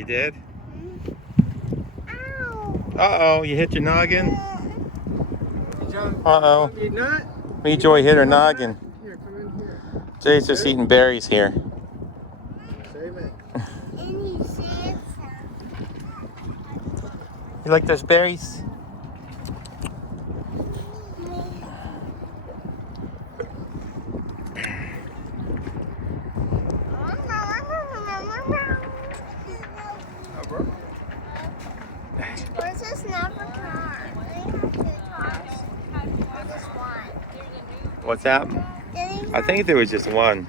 You did? Ow. Uh-oh, you hit your noggin? John, Uh-oh. you nut? Me, Joy hit her noggin. Here, come in here. Jay's just eating berries here. Save it. And he said You like those berries? Where's this number card? They have two cards. Or just one. What's that? Did he I think there was just one.